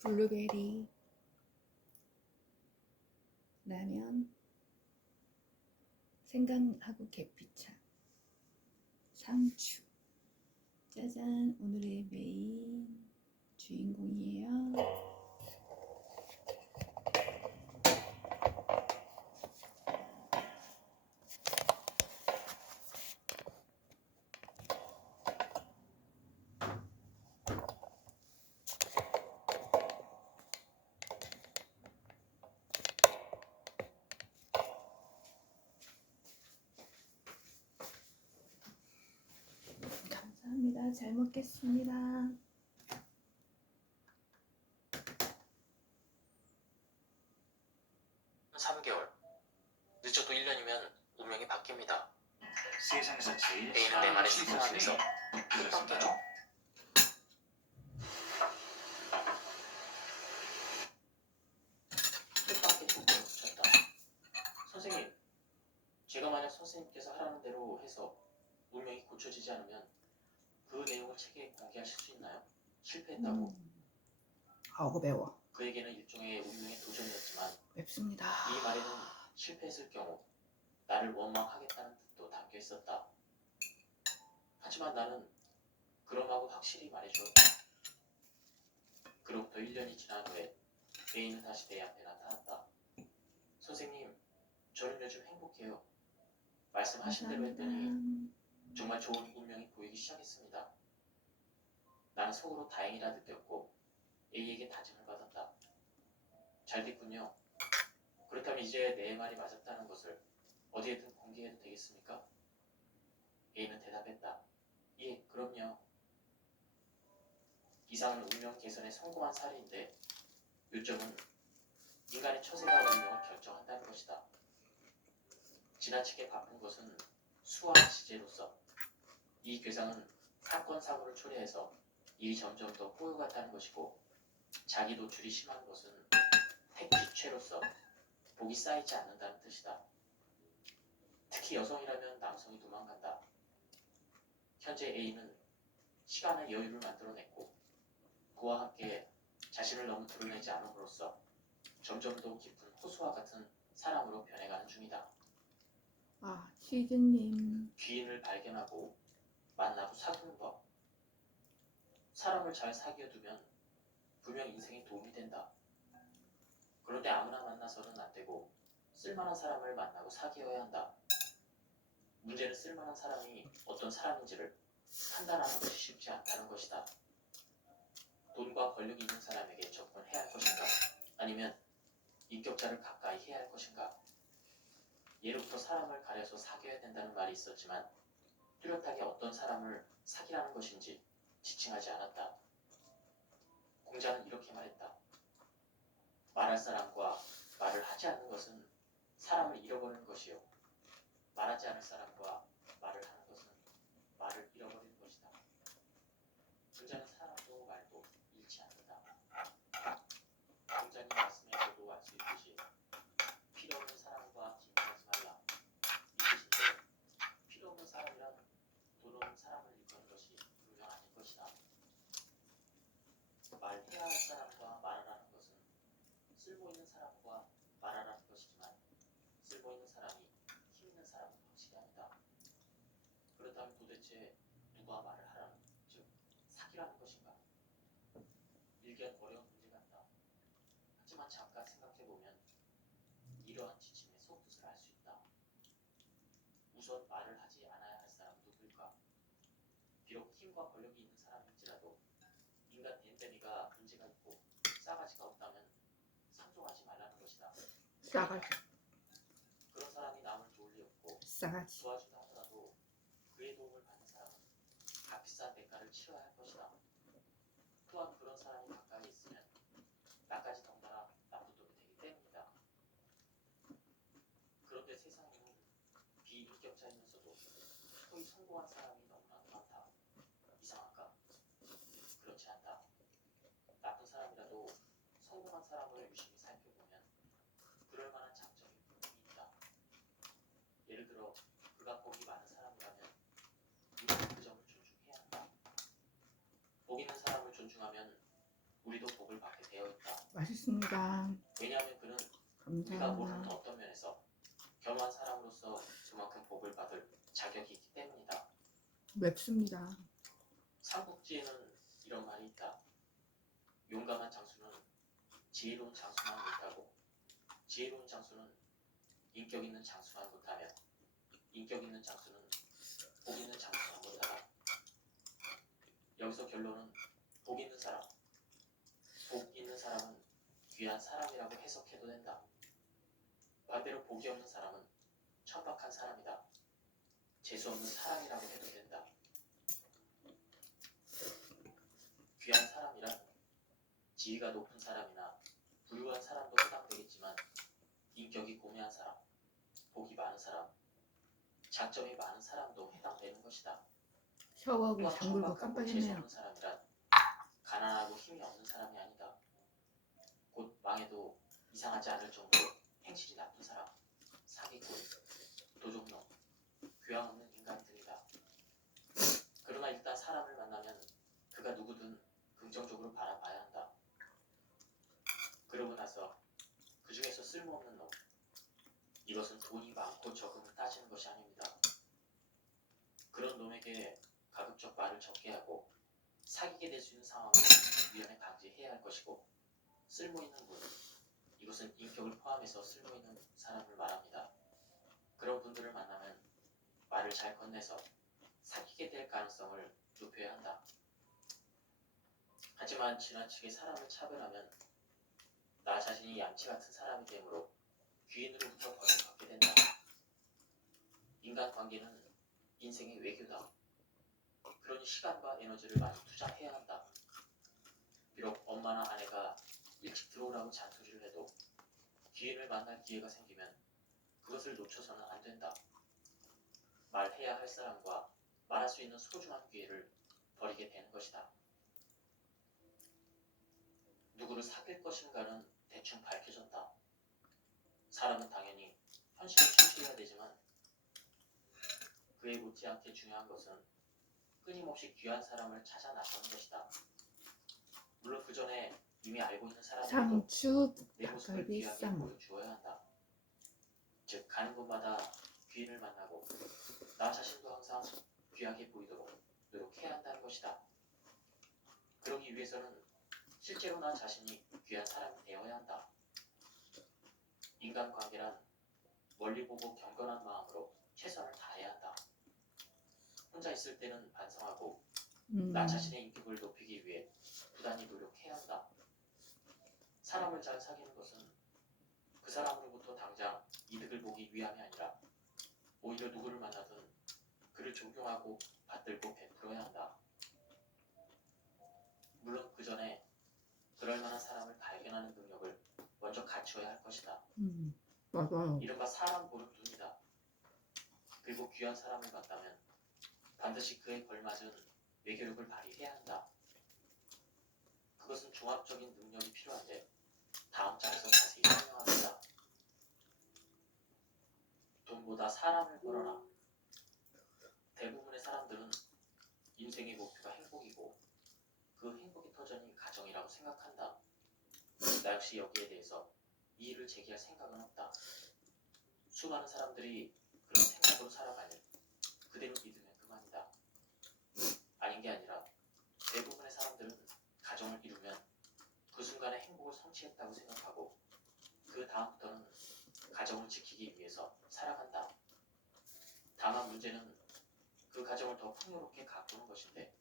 블루베리, 라면, 생강하고 계피차, 상추. 짜잔, 오늘의 메인 주인공이에요. 감사합니다. 잘 먹겠습니다. 3개월, 늦어도 1년이면 운명이 바뀝니다. 세상에서 제일 A는 내 말에 싫어하는 순종하면서 뜻밖에죠. 뜻밖의 조건을 붙였다. 선생님, 제가 만약 선생님께서 하라는 대로 해서 운명이 고쳐지지 않으면 그 내용을 책에 공개하실 수 있나요? 실패했다고. 아우 매워. 그에게는 일종의 운명의 도전이었지만 맵습니다. 이 말에는 실패했을 경우 나를 원망하겠다는 뜻도 담겨 있었다. 하지만 나는 그럼하고 확실히 말해주었다. 그로부터 1년이 지난 후에 A는 다시 내 앞에 나타났다. 선생님, 저는 요즘 행복해요. 말씀하신 대로 했더니 정말 좋은 운명이 보이기 시작했습니다. 나는 속으로 다행이라 느꼈고 A에게 다짐을 받았다. 잘 됐군요. 그렇다면 이제 내 말이 맞았다는 것을 어디에든 공개해도 되겠습니까? A는 대답했다. 예, 그럼요. 이상은 운명 개선에 성공한 사례인데 요점은 인간의 처세가 운명을 결정한다는 것이다. 지나치게 바쁜 것은 수완의 지제로서 이 괴상은 사건 사고를 초래해서 일이 점점 더 호요같다는 것이고 자기 노출이 심한 것은 택지체로서 복이 쌓이지 않는다는 뜻이다. 특히 여성이라면 남성이 도망간다. 현재 A는 시간의 여유를 만들어냈고 그와 함께 자신을 너무 드러내지 않음으로써 점점 더 깊은 호수와 같은 사람으로 변해가는 중이다. 아, 치즈님. 귀인을 발견하고 만나고 사귀는 법. 사람을 잘 사귀어두면 분명 인생에 도움이 된다. 그런데 아무나 만나서는 안 되고 쓸만한 사람을 만나고 사귀어야 한다. 문제는 쓸만한 사람이 어떤 사람인지를 판단하는 것이 쉽지 않다는 것이다. 돈과 권력이 있는 사람에게 접근해야 할 것인가? 아니면 인격자를 가까이 해야 할 것인가? 예로부터 사람을 가려서 사귀어야 된다는 말이 있었지만 뚜렷하게 어떤 사람을 사귀라는 것인지 지칭하지 않았다. 공자는 이렇게 말했다. 말할 사람과 말을 하지 않는 것은 사람을 잃어버리는 것이요. 말하지 않을 사람과 말을 하는 것은 말을 잃어버리는 것이다. 공자는 사람도 말도 잃지 않는다. 공자님 말씀에서도 알 수 있듯이 필요 없는 사람과 기민하지 말라. 이 뜻인데 필요 없는 사람이란 돈 없는 사람을 일컫는 것이 분명 아닐 것이다. 말해야 할 사람과 말하라는 것은 쓸모있는 사람과 말하라는 것이지만 쓸모있는 사람이 힘 있는 사람은 확실히 아니다. 그렇다면 도대체 누가 말을 하라는, 즉 사기라는 것인가? 일견 어려운 문제 같다. 하지만 잠깐 생각해보면 이러한 지침의 속뜻을 알 수 있다. 우선 말을 하지 않아야 할 사람은 누구일까? 비록 힘과 권력이 있는 사람일지라도 인간 댐댐이가 문제가 있고 싸가지가 없다면 상종하지 말라는 것이다. 싸가지. 그런 사람이 남을 도울 리 없고 싸가지. 도와준다 하더라도 그의 도움을 받는 사람은 값비싼 대가를 치러야 할 것이다. 또한 그런 사람이 가까이 있으면 나까지 덩달아 나쁜 놈이 되기 때문이다. 그런데 세상에는 비인격자이면서도 소위 성공한 사람이 너무나도 많다. 이상할까? 그렇지 않다. 나쁜 사람이라도 성공한 사람을 유심히 살펴보면 그럴 만한 장점이 분명히 있다. 예를 들어 그가 복이 많은 사람이라면 우리는 그 점을 존중해야 한다. 복 있는 사람을 존중하면 우리도 복을 받게 되어 있다. 맛있습니다. 왜냐하면 그는 우리가 모르는 감사합니다. 어떤 면에서 겸허한 사람으로서 그만큼 복을 받을 자격이 있기 때문이다. 맵습니다. 삼국지에는 이런 말이 있다. 용감한 장수는 지혜로운 장수만 못하고 지혜로운 장수는 인격 있는 장수만 못하며 인격 있는 장수는 복 있는 장수만 못하다. 여기서 결론은 복 있는 사람, 복 있는 사람은 귀한 사람이라고 해석해도 된다. 반대로 복이 없는 사람은 천박한 사람이다. 재수없는 사람이라고 해도 된다. 귀한 사람이란 지위가 높은 사람이나 부유한 사람도 해당되겠지만 인격이 고매한 사람, 복이 많은 사람, 장점이 많은 사람도 해당되는 것이다. 샤워하고 또한 장굴고 천박하고 깜빡했네요. 재수없는 사람이란 가난하고 힘이 없는 사람이 아니다. 곧 망해도 이상하지 않을 정도로 행실이 나쁜 사람, 사기꾼, 도적놈, 교양 없는 인간 등이다. 그러나 일단 사람을 만나면 그가 누구든 긍정적으로 바라봐야 한다. 그러고 나서 그 중에서 쓸모없는 놈, 이것은 돈이 많고 적음을 따지는 것이 아닙니다. 그런 놈에게 가급적 말을 적게 하고 사귀게 될 수 있는 상황을 미연에 방지해야 할 것이고, 쓸모있는 분, 이것은 인격을 포함해서 쓸모있는 사람을 말합니다. 그런 분들을 만나면 말을 잘 건네서 사귀게 될 가능성을 높여야 한다. 하지만 지나치게 사람을 차별하면 나 자신이 얌체 같은 사람이 되므로 귀인으로부터 벌을 받게 된다. 인간관계는 인생의 외교다. 그러니 시간과 에너지를 많이 투자해야 한다. 비록 엄마나 아내가 일찍 들어오라고 잔소리를 해도 귀인을 만날 기회가 생기면 그것을 놓쳐서는 안 된다. 말해야 할 사람과 말할 수 있는 소중한 기회를 버리게 되는 것이다. 누구를 사귈 것인가는 대충 밝혀졌다. 사람은 당연히 현실을 충실해야 되지만 그에 못지않게 중요한 것은 끊임없이 귀한 사람을 찾아 나서는 것이다. 물론 그 전에 이미 알고 있는 사람들도 상추 내 모습을 귀하게 닭갈비쌈. 보여주어야 한다. 즉 가는 곳마다 귀인을 만나고 나 자신도 항상 귀하게 보이도록 노력해야 한다는 것이다. 그러기 위해서는 실제로 나 자신이 귀한 사람이 되어야 한다. 인간관계란 멀리 보고 경건한 마음으로 최선을 다해야 한다. 혼자 있을 때는 반성하고 나 자신의 인격을 높이기 위해 부단히 노력해야 한다. 사람을 잘 사귀는 것은 그 사람으로부터 당장 이득을 보기 위함이 아니라 오히려 누구를 만나든 그를 존경하고 받들고 베풀어야 한다. 물론 그 전에 그럴 만한 사람을 발견하는 능력을 먼저 갖추어야 할 것이다. 맞아요. 이른바 사람 보는 눈이다. 그리고 귀한 사람을 만나면 반드시 그에 걸맞은 외교력을 발휘해야 한다. 그것은 종합적인 능력이 필요한데 다음 장에서 자세히 설명하겠다. 돈보다 사람을 벌어라. 대부분의 사람들은 인생의 목표가 행복이고 그 행복의 터전이 가정이라고 생각한다. 나 역시 여기에 대해서 이의를 제기할 생각은 없다. 수많은 사람들이 그런 생각으로 살아가니 그대로 믿으면 그만이다. 아닌 게 아니라 대부분의 사람들은 가정을 이루면 그 순간에 행복을 성취했다고 생각하고 그 다음부터는 가정을 지키기 위해서 살아간다. 다만 문제는 그 가정을 더 풍요롭게 가꾸는 것인데